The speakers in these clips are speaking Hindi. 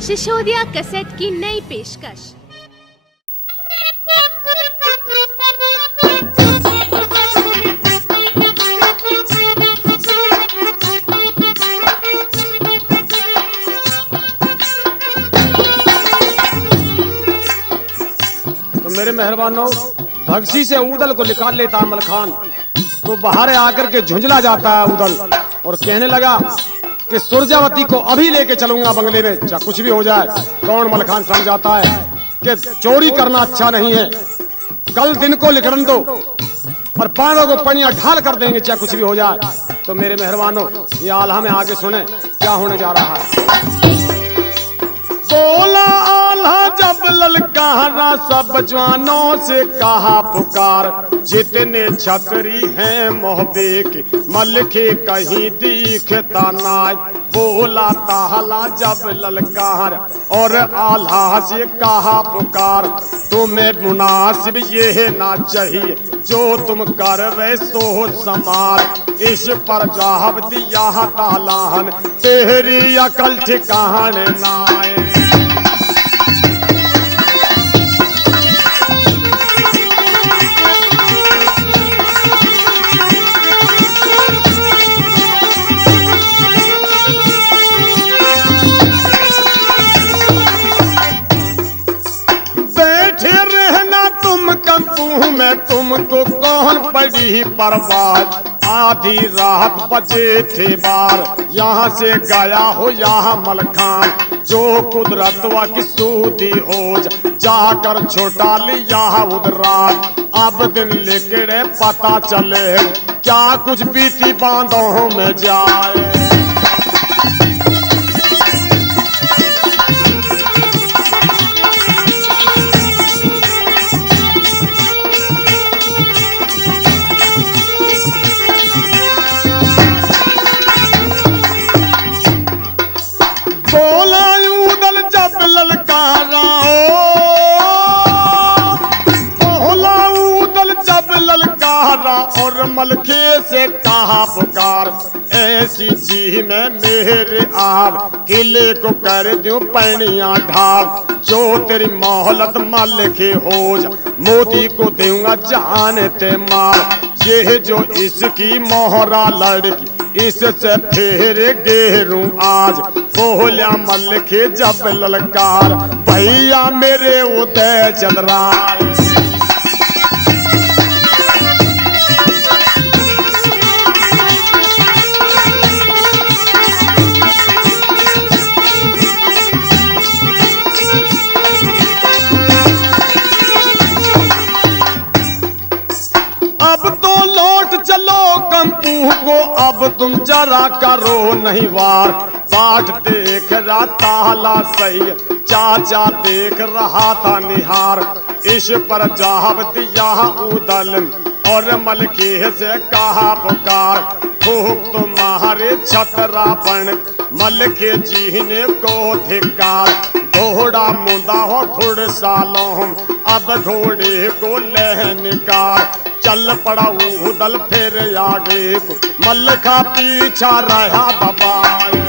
शिशोदिया कैसेट की नई पेशकश। तो मेरे मेहरबानों, भगसी से उदल को निकाल लेता मलखान, तो बाहर आकर के झुंझला जाता है उदल और कहने लगा कि सुरजावती को अभी लेके चलूंगा बंगले में, चाहे कुछ भी हो जाए। कौन मलखान समझ जाता है कि चोरी करना अच्छा नहीं है, कल दिन को लिखन दो और पानों को पनिया ढाल कर देंगे, चाहे कुछ भी हो जाए। तो मेरे मेहरबानों, ये आल्हा में आगे सुने क्या होने जा रहा है। बोला आल्हा जब ललकारा, सब जवानों से कहा पुकार, जितने छतरी हैं मोहबे के मलखे कहीं दिखता नाय। बोला ताहला जब ललकार और आल्हा से कहा पुकार, तुम्हें मुनासिब ये ना चाहिए जो तुम कर रहे सो समार। इस पर जवाब दिया तालाहन, तेरी अकल ठिकाने नाय। में तुमको कौन पड़ी परवाज, आधी रात बजे थे बार, यहाँ से गया हो यहाँ मलखान, जो कुदरत व की सूदी हो जाकर छोटा लिया उधरात। अब दिन लेकर पता चले क्या कुछ बीती बांधों में जाए। ललकारा उदल जब ललकारा और मलखे से कहा पुकार, ऐसी जी में मेरे आर, किले को कर दूं पैनिया ढाल, जो तेरी मोहलत मलखे हो जा, मोती को दूंगा जान ते मार। ये जो इसकी मोहरा लड़की, इससे फिर गेरू आज। बोलिया मलखे जब ललकार, भैया मेरे उदय चंद्राल। अब तो लौट चलो कंपू को, अब तुम जरा करो नहीं वार। पाठ देख रहा ताला सही, चाचा देख रहा था निहार। इस पर जवाब दिया उदल और मलके से कहा पुकार, खूब तुम्हारे छतरापन मलके जी ने को धिकार। घोड़ा मुंदा हो खुड़ सालों, अब घोड़े को लहनिकार। चल पड़ा उदल फिर आगे को, मलखा पीछा रहा दबाए।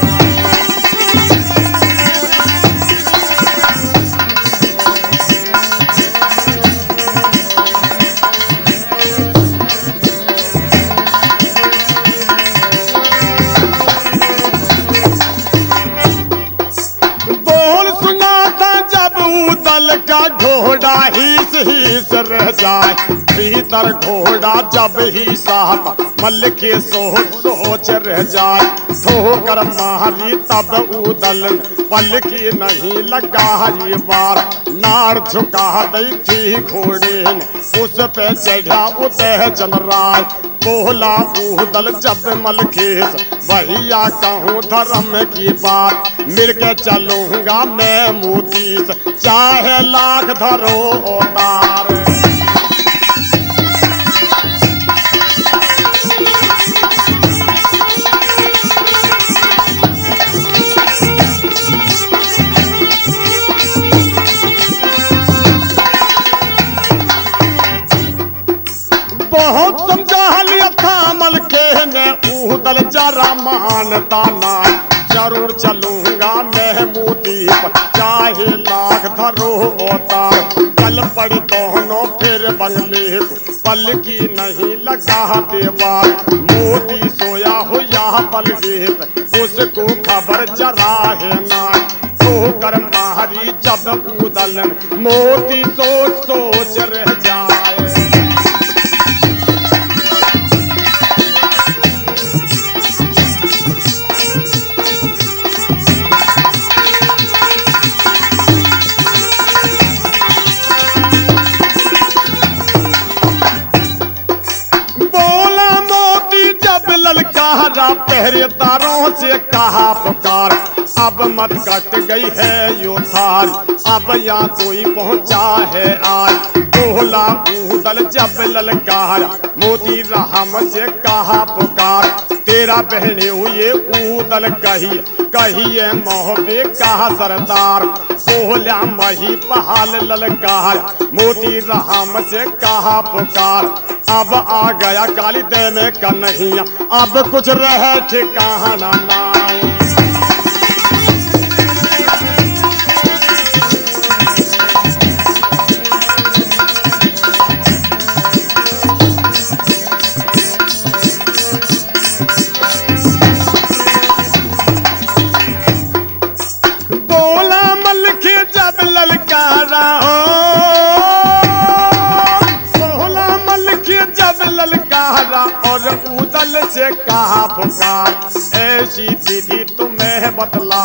का घोड़ा हीस रह जाए, भीतर घोड़ा जब ही साथ मलखे सोच रह जाए। ठोकर मारी तब उदल पलकी नहीं लगा ये बार, नार झुका दी थी घोड़े ने, उस पे चढ़ा उदय चंद्राल। बोला उदल जब मलखेस, भैया कहूँ धर्म की बात, मिल के चलूंगा मैं मोती से, चाहे लाख धरो उतार। बहुत समझा लिया था मलखे ने उदल जरा मानता ना, जरूर चलूंगा मैं मोती दीप, चाहे लाख धरो अवतार। चल पड़ी दोनों फिर बंगले को, पल की नहीं लगा देवार। मोती सोया हो या बलगेत, उसको खबर जरा है ना। कर मारी जब उदल, मोती सोच सोच रह जाए। बोला मोती जब ललकारा, पहरेदारों से कहा पुकार। अब मत कट गई है यो थाल, अब यहाँ कोई पहुँचा है आज। बोला उदल जब ललकारा, मोती राम से कहा पुकार। तेरा बहने हुए उदल कहिए मोहबे कहा सरदार। बोला मही पहाल ललकार, मोती राम से कहा पुकार। अब आ गया काली देने का नहीं, अब कुछ रह ठिकाना ना। बोला मलखे जब ललकारा हो, बोला मलखे जब ललकारा, और उदल से कहा पुकार। ऐसी विधि तुम्हें बतला,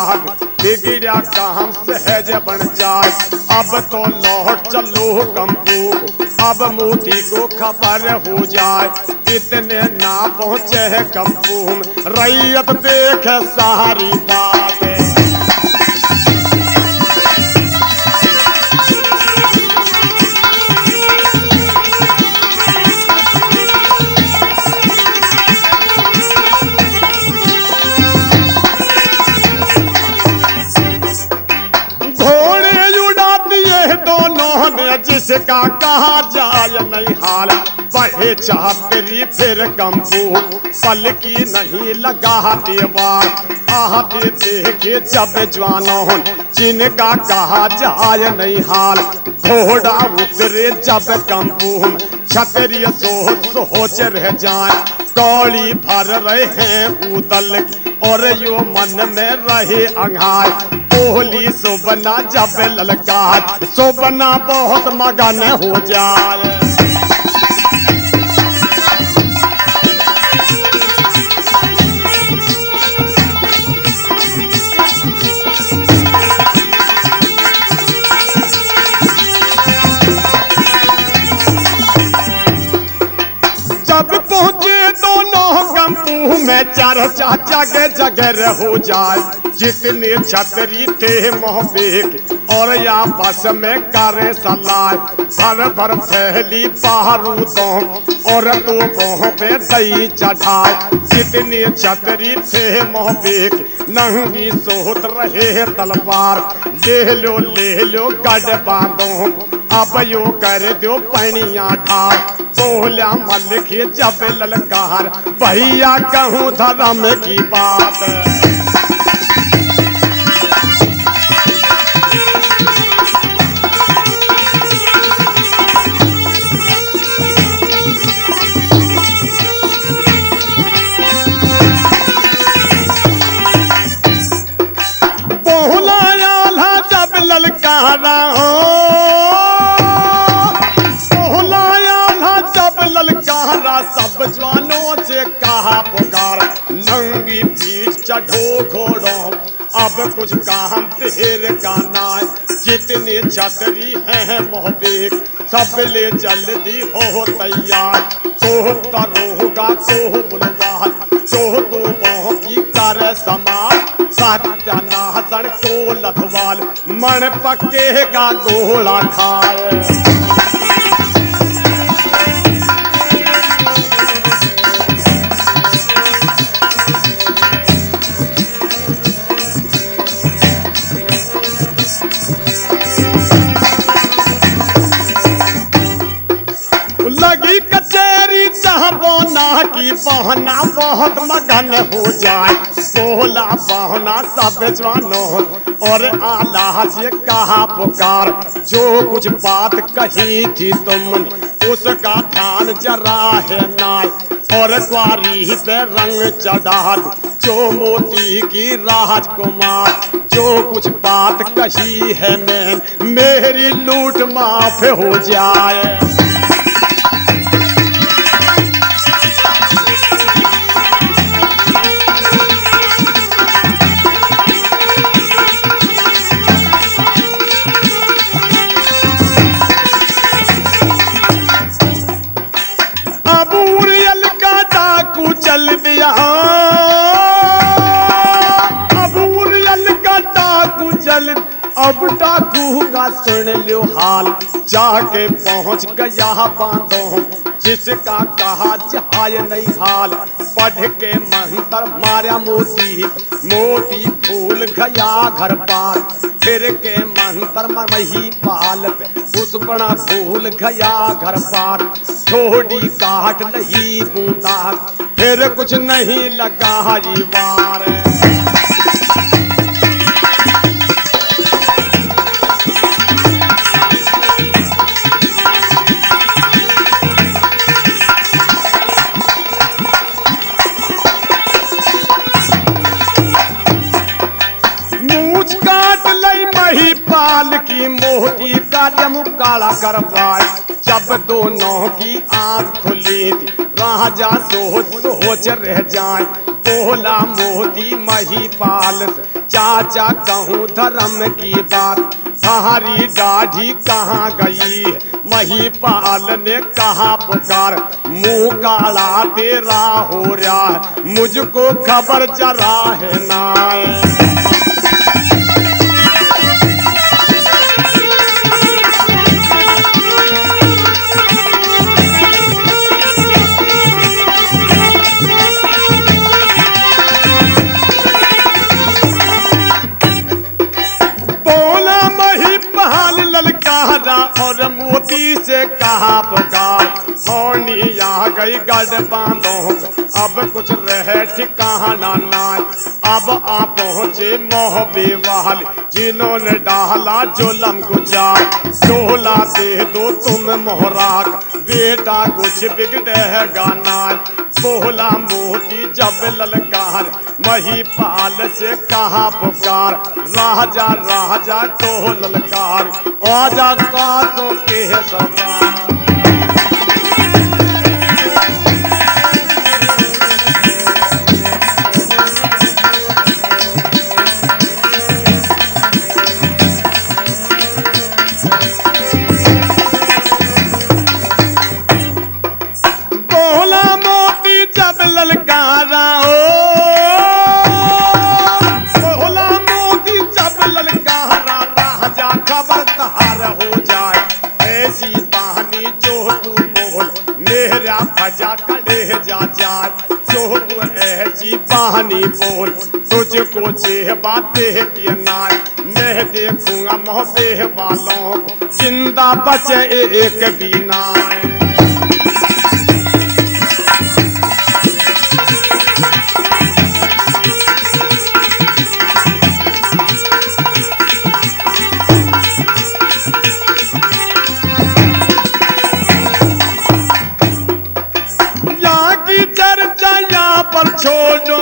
बिगड़ा काम सहज बन जाए। अब तो लौट चलो कंपू, अब मोती को खबर हो जाए। इतने ना पहुँचे है कंपू में, रैयत देखे सारी बात। जिसका कहा जाय नहीं हाल, बहे चाहतरी फिर कंपू, पल की नहीं लगा देवार। आह देखे जब जवानों, जिनका कहा जाय नहीं हाल। घोड़ा उतरे जब कंपू, छतरी सोच सोच रह जाए। कौड़ी भर रहे हैं उदल, और यो मन में रहे अंगार। बोली सोबना जब ललकार, सोबना बहुत मगन हो जाए। जब पहुँचे दोनों कंपू में, चर्चा जगह जगह हो जाए। जितने छतरी थे मोहबेक, और या बस में करे सलाह। भर भर फैली बारूदों, और तो मोह पे दही चढ़ाए। जितने छतरी थे मोहबेक, नंगी सोत रहे तलवार। ले लो गढ़ बांधो, अब यो कर दो पैनिया ढार। बोला मलखे जब ललकार, भैया कहूँ धर्म की बात। ललकारा हो, जब ललकारा, सब जवानों से कहा पुकार। नंगी पीठ चढ़ो घोड़ों, अब कुछ काम देर का नाय। जितने छतरी हैं मोहबेक, सब ले जल्दी हो तैयार। तो करोगा तो बुलवाल, तो बहु की कर समार। सत्यानाशन को लखवाल, मन पकेगा गोला खाए। लगी कचेरी चाहबोना की बहना बहुत मगन हो जाए। बोला बहना सब जवानों और आला से कहा पुकार, जो कुछ बात कही थी तुम उसका ध्यान जरा है नाय, और द्वारी पे रंग चढ़ा जो मोती की राजकुमार, जो कुछ बात कही है मैं मेरी लूट माफ हो जाए। चल दिया अबूरियल का डाकू चल, अब डाकू का सुन लो हाल, जाके पहुंच गया बांधो जिसका कहा जाए नहीं हाल, पढ़ के मंत्र मारा मोती मोती भूल गया घर पार, फिर के मंत्र मही पाल उस बड़ा भूल गया घर पार, थोड़ी काट नहीं बूंदा फिर कुछ नहीं लगा वार। मूछ काट लई मही पाल की मोती का जमू काला करवाए, जब दोनों की आंख खुली राजा सोच रह जाए, बोला मोती मही पाल चाचा कहूँ धर्म की बात, सारी दाढ़ी कहाँ गई मही पाल ने कहा पुकार, मुंह काला तेरा हो रहा है मुझको खबर जरा है ना। और मोती से कहा पुकार, सोनी आ गई गढ़ बांधो अब कुछ रहे ठिकाना नाय, अब आ पहुंचे मोह बेवाल जिन्होंने डाला जुलम गुजार, सोला दे दो तुम मोहराक बेटा कुछ बिगड़ेगा नाय, बोला मोती जब ललकार मही पाल से कहा पुकार, राजा राजा को ललकार आजा का तो के सवार। बोला मोती जब ललकारा बोला मोती जब ललकारा राजा खबरदार हो जाए, ऐसी कहानी जो तू बोल मेरा फजा कड़े जा जाए, जो तू ऐसी कहानी बोल तुझको जे बातें देना मैं देखूंगा मोहबे वालों जिंदा बचे एक बिना। पर छोड़ो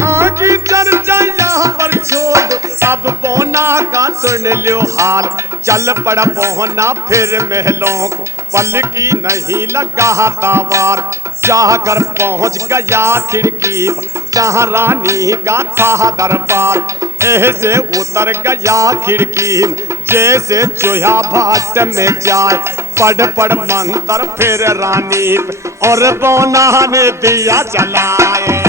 आगे चर्चा यहाँ पर छोड़ो, अब पौना का सुन लो हाल, चल पड़ा पहुना फिर महलों को पल की नहीं लगा तावार, जाकर पहुंच गया खिड़की जहाँ रानी का था दरबार, ऐसे उतर गया खिड़की जैसे चूहा भाट में जाए, पढ़ पढ़ मंत्र फिर रानी और बोना ने दिया जलाए।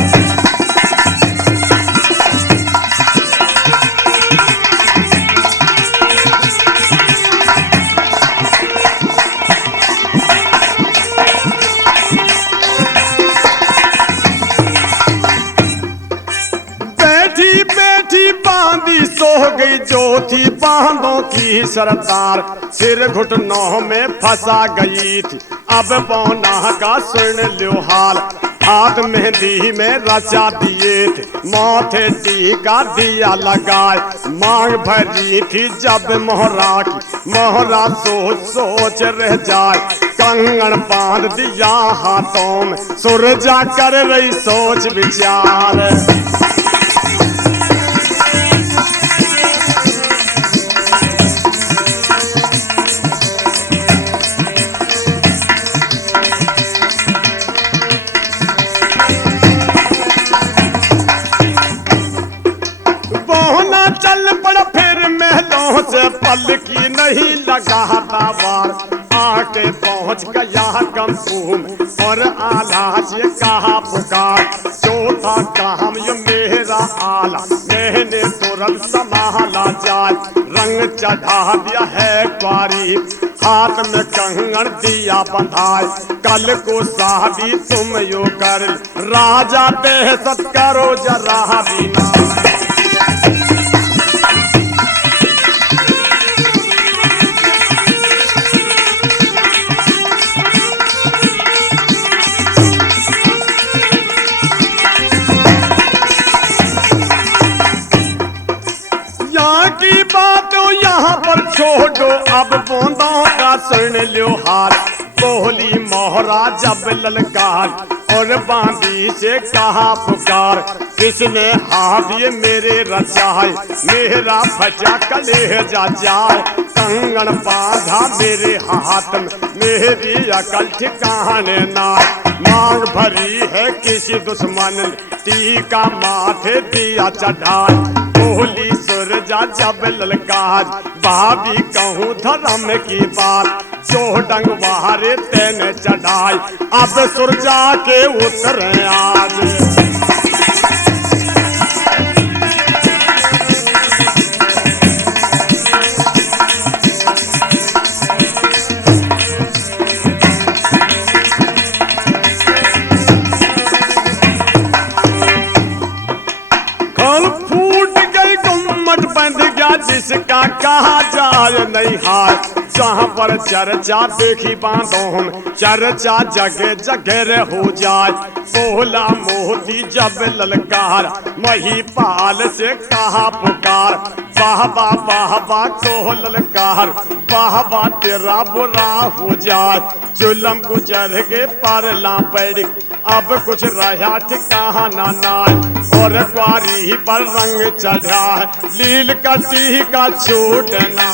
बैठी बैठी बांधी सो गई जो थी बांधों की सरदार, सिर घुटनों में फंसा गई थी अब बौना का सुन लो हाल, हाथ मेहंदी में रचा दिए थे, माथे टीका दिया लगाए, मांग भरी थी जब मोहरा की, मोहरा सोच सोच रह जाए, कंगन बांध दिया हाथों में, सुरजा कर रही सोच विचार। चल पड़ फिर महलों से पलकी नहीं लगाता बार, आके पहुंच गया कंपू में और आला से कहा पुकार, चौथा काम ये मेरा आला, मैंने तुरंत संभाला जाए, रंग चढ़ा दिया है क्वारी, हाथ में कंगन दिया बंधाए, कल को शादी तुम यो कर, राजा बेहसत करो जरा भी ना। यहाँ पर छोड़ो अब बूंदों का सुन लो हाल, बोली मोहरा जब ललकार और बांदी से कहा पुकार, किसने हाथ ये मेरे रचाए, मेरा फटा कलेजा जाए, कंगन बांधा मेरे हाथ में, मेरी अकल ठिकाने ना, मांग भरी है किसी दुश्मन, टीका माथे दिया चढ़ाए, बोली सुरजा जब ललकार, भाभी कहूँ धर्म की बात, जो डंग बहारे तेने चढ़ाई, अब सुरजा के उतरे आज। बंध गया जिसका कहा जाए नहीं हार, जहाँ पर चर्चा देखी बांधों में, चर्चा जगह जगह हो जाए, बोला मोती जब ललकार, महिपाल से कहा पुकार, बाबा बाबा को ललकार, बाबा तेरा बुरा हो जाए, जुलम गुजर के परला पैर, अब कुछ रहा ठिकाना ना, और क्वारी पर रंग चढ़ा, लील कटी का छूटना।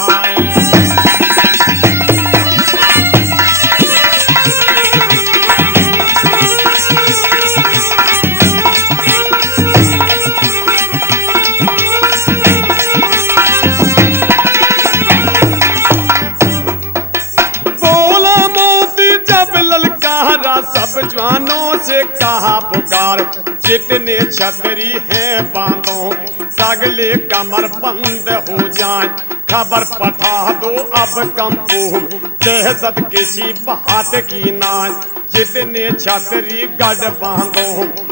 सब जवानों से कहा पुकार, जितने छतरी हैं बांधो, सगले कमर बंद हो जाए, खबर पठा दो अब कंपू, दहशत किसी बात की ना, जितने छतरी गढ़ बांधो,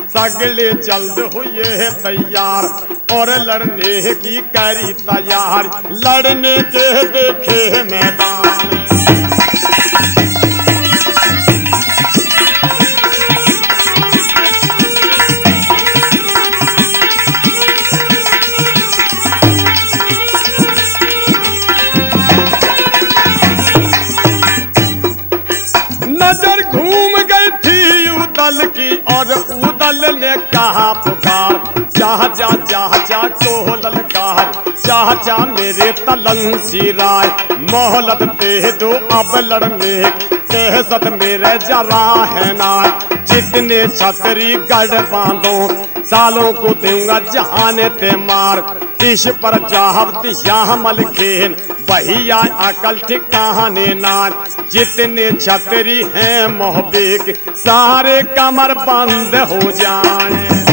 सगले जल्द हुए तैयार, और लड़ने की करी तैयार, लड़ने के देखे मैदान। नजर घूम गई थी उदल की, और उदल ने कहा पुकार, जा जा जा जा को ललकार, जा जा मेरे तलंसी राय, मोहलत दे दो अब लड़ने, दहशत मेरे जरा है ना, जितने छतरी गढ़ बांधो, सालों को दूंगा जहाने ते मार, इस पर जाहब दिया मलखेन, भैया अकल ठिकाने ना, जितने छतरी हैं मोहबिक, सारे कमर बंद हो जाएं।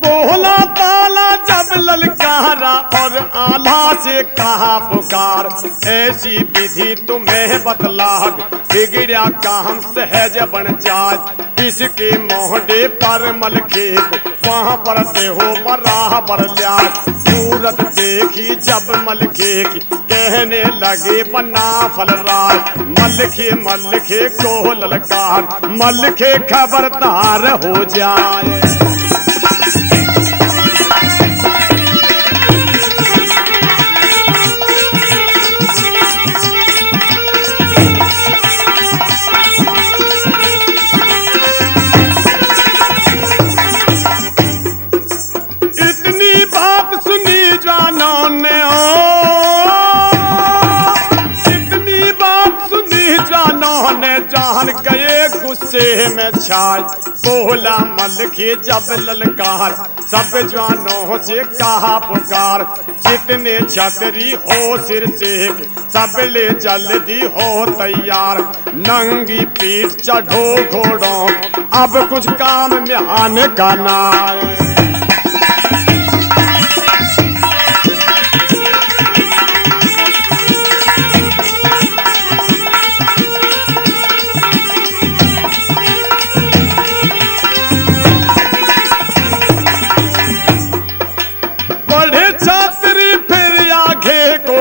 बोला ताला जब ललकारा और आला से से कहा पुकार, ऐसी विधि तुम्हें बतला, बिगड़िया काम सहज बन जाए। इसके मोहडे पर मलके वहाँ पर देहो बराबर जाए। सूरत देखी जब मलके की कहने लगे बना फल राज। मलखे को ललकार, मलखे खबरदार हो जाए। इतनी बात सुनी जानों ने, इतनी बात सुनी जानों ने, जान गए गुस्से में छाए। बोला मलखे जब ललकार, सब जवानों से कहा पुकार। जितने छतरी हो सिर से सब ले जल्दी हो तैयार। नंगी पीठ चढ़ो घोड़ों, अब कुछ काम में आने का ना।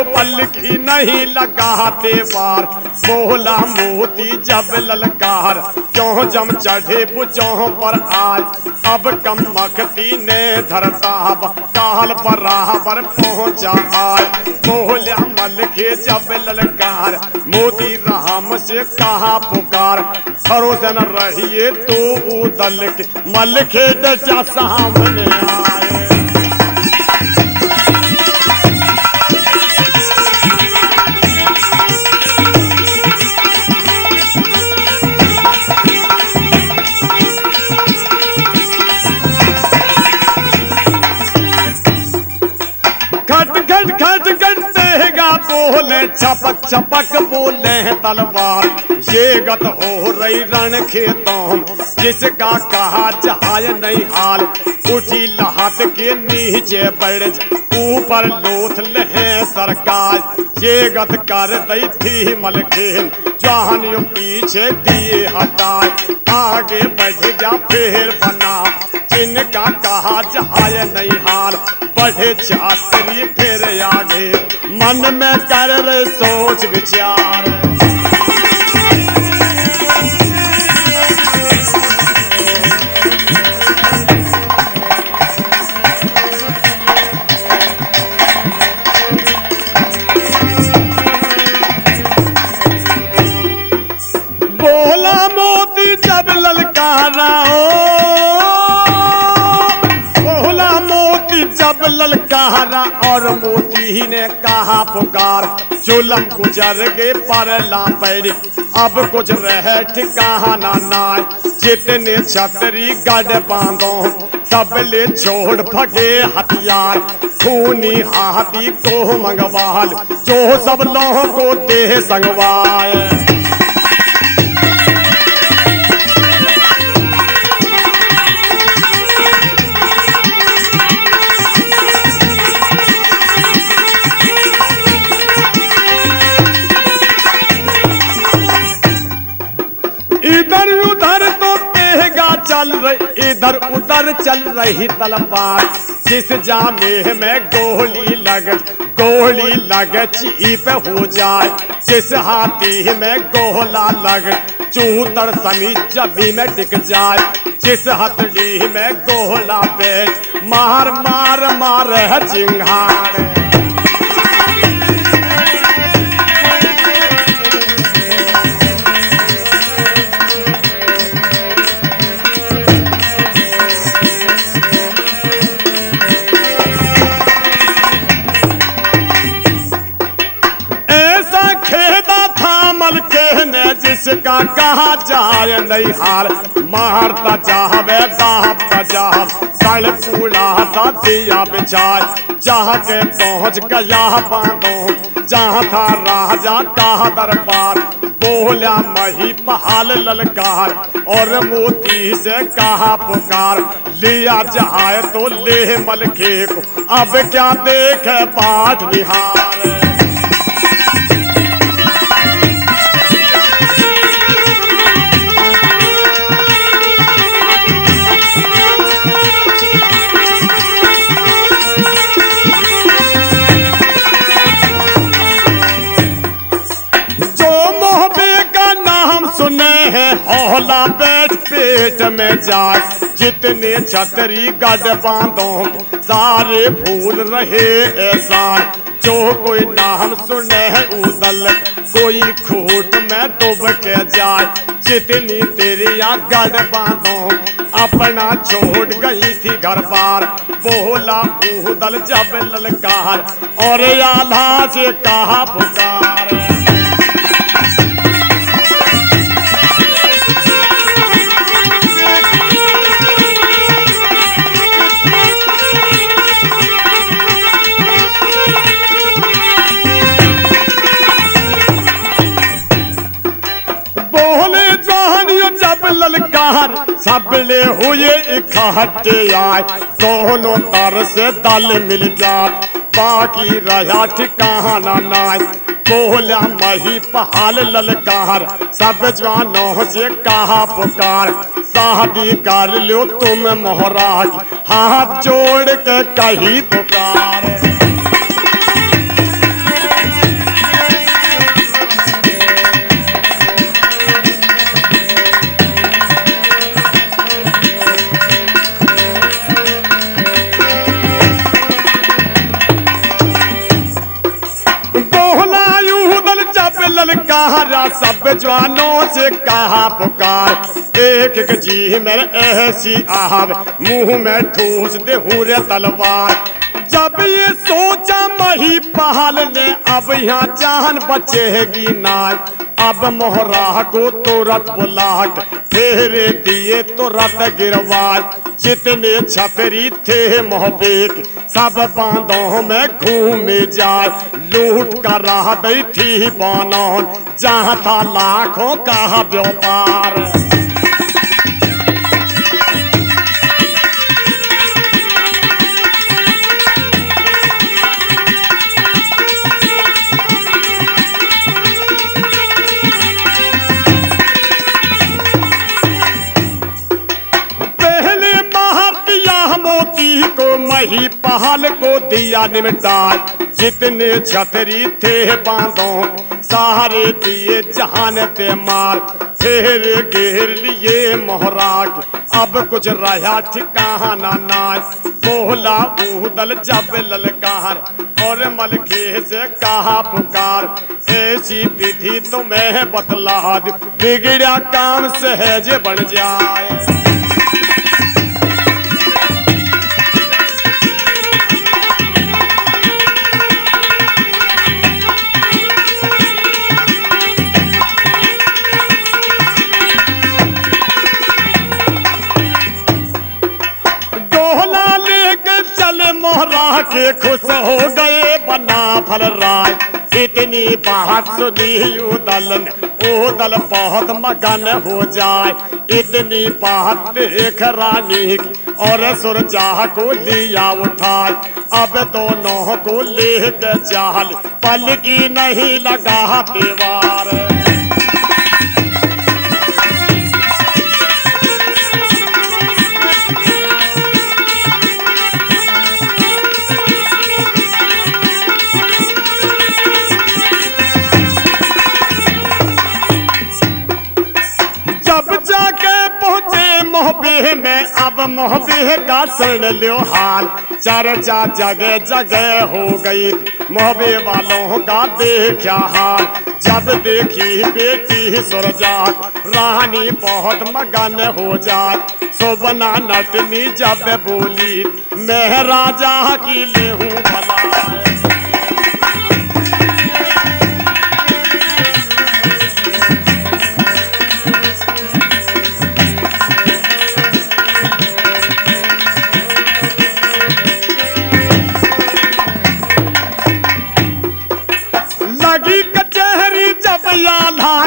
पलकी नहीं लगाते वार। बोला मोती जब ललकार, क्यों जम चढ़े बुझों पर आज। अब कम मखती ने धरता, काल बराबर पहुंचा आए। बोला मलखे जब ललकार, मोती राम से कहा पुकार। भरोसे न रहिए तो उदल के, मलखे दचा सामने आए। बोले छपक छपक बोले तलवार। ये गत हो रही रण खेतों, जिसका कहा जाए नहीं हाल। उठी लात के नीचे बढ़, ऊपर लोथ ले सरकार। ये गत कर दी थी मलखेन, जहानियों पीछे दिए हटाए। आगे बढ़ गया फिर बना, जिनका कहा जाए नहीं हाल। बढ़े छात्री फिर आगे, मन में कर रहे सोच विचार। बोला मोती जब ललकारा जब ललकारा, और मोती ने कहा पुकार। जुलम गुजर गए पर लापैरी, अब कुछ रह ठिकाना नाय। जितने छतरी गढ़ बांधो, सब ले छोड़ भगे हथियार। खूनी हाथी को मंगवाल, जो सब लोगों को दे संगवाए। इधर उधर तो तेगा चल रही, इधर उधर चल रही तलवार। जिस जामे में गोली लग चीप हो जाए। जिस हाथी में गोला लग, चूतर समी जबी में टिक जाए। जिस हथड़ी में गोला बैठ, मार मार मार है चिंगार। जिसका कहा जाए नहीं हार। मारता चाहवे दाबता चाह, सड़ पूला सा दिया बिछाए। चाह के पहुंच गया बांधो, जहाँ था राजा का दरबार। बोला मही पहाल ललकार, और मोती से कहा पुकार। लिया जाए तो ले मलखे को, अब क्या देखे बाट निहार। में जाए। जितने छतरी गढ़ बांधो सारे भूल रहे एहसान। जो कोई नाम सुने उदल कोई खूट में डूब के जाए। जितनी तेरिया गढ़ बांधो अपना छोड़ गई थी घर बार। बोला उदल जब ललकार और आधा से कहा पुकार। ललकार सबले हुए इकट्ठे आए। दोनों तर से दल मिल जात बाकी रहा ठिकाना नाय। बोला मही पहाल ललकार सब जवानों से कहा पुकार। शादी कर लो तुम मोहराज हाथ जोड़ के कही पुकार। ललकारा सब जवानों से कहा पुकार। एक एक जी में ऐसी आव मुंह में ठूस दे हुरे तलवार। जब ये सोचा मही पहाल ने अब यहाँ जान बचेगी नाय। अब मोहरा को तुरंत बुलाट फेरे दिए तुरंत गिरवाए। जितने छतरी थे मोहबेक सब बांधों में घूमे जाए। लूट कर रह गई थी बानौन जहाँ था लाखों का व्यापार। को मही पहाल को दिया निमटाए। जितने छतरी थे बांधो सारे दिए जहान पे मार। फिर घेर लिए मोहराक अब कुछ रहा ठिकाना नाय। बोला उदल जब ललकार और मलके से कहा पुकार। ऐसी विधि तुम्हें बतला दी बिगड़ा काम सहज बन जाए। मोहरा के खुश हो गए बना फल राय। इतनी बात सुनी उदल ने उदल बहुत मगन हो जाए। इतनी बात देख रानी और सुरजा को लिया उठाए। अब दोनों को लेकर चाल पल की नहीं लगा दीवार। मोहबे में अब मोहबे का सुन लो हाल। चर्चा जगह जगह हो गई मोहबे वालों का देखा हाल। जब देखी बेटी सुरजा रानी बहुत मगन हो जाए। सोबना नटनी जब बोली मैं राजा की ले हूँ भला।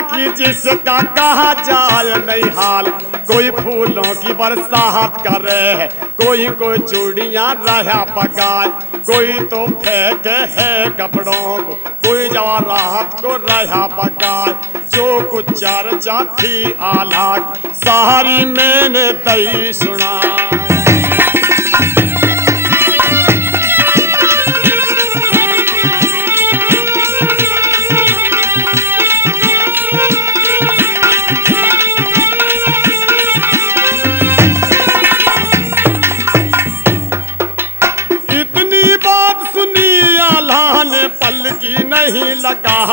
की जिसका कहा जाए नहीं हाल। कोई फूलों की बरसात करे कोई चूड़ियां रहा पकाए। कोई तो फेंके है कपड़ों को कोई जवाहरात को रहा पकाए। जो कुछ चर्चा थी आलाक सारी मैंने दई सुना।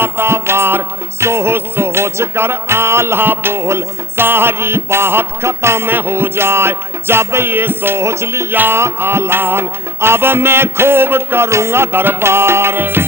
चाहता बार। सोच कर आल्हा बोल सारी बात खत्म हो जाए। जब ये सोच लिया आलान अब मैं खूब करूंगा दरबार।